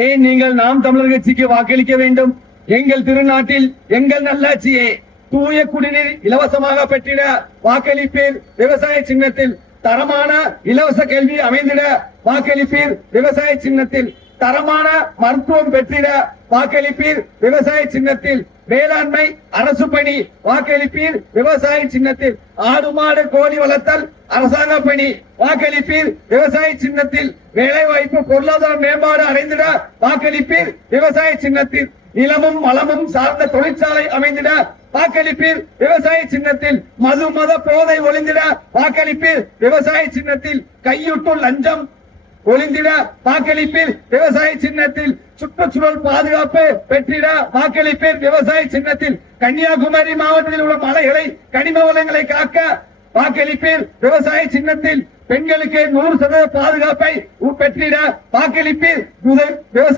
ஏன் நீங்கள் நாம் தமிழர் கட்சிக்கு வாக்களிக்க வேண்டும்? எங்கள் திருநாட்டில் எங்கள் நல்லாட்சியை தூய குடிநீர் இலவசமாக பெற்றிட வாக்களிப்பீர். விவசாய சின்னத்தில் தரமான இலவச கல்வி அமைந்திட வாக்களிப்பீர். விவசாய சின்னத்தில் தரமான மருத்துவம் பெற்றிட வாக்களிப்பீர். விவசாய சின்னத்தில் வேளாண்மை அரசு பணி வாக்களிப்பீர். விவசாய சின்னத்தில் ஆடு மாடு கோழி வளர்த்தல் அரசாங்க பணி வாக்களிப்பீர். விவசாய சின்னத்தில் வேலை வாய்ப்பு பொருளாதார மேம்பாடு அடைந்திட வாக்களிப்பீர். விவசாய சின்னத்தில் நிலமும் வளமும் சார்ந்த தொழிற்சாலை அமைந்திட வாக்களிப்பீர். விவசாய சின்னத்தில் மது மத போதை ஒளிந்திட வாக்களிப்பீர். விவசாய சின்னத்தில் கையூட்டு லஞ்சம் ஒளிந்திட வாக்களிப்பீர். விவசாய சின்னத்தில் சுற்றுச்சூழல் பாதுகாப்பு பெற்றிட வாக்களிப்பீர். விவசாய சின்னத்தில் கன்னியாகுமரி மாவட்டத்தில் உள்ள மலைகளை கனிம வளங்களை காக்க வாக்களிப்பீர். விவசாய சின்னத்தில் பெண்களுக்கு 100% பாதுகாப்பை பெற்றிட வாக்களிப்பீர்.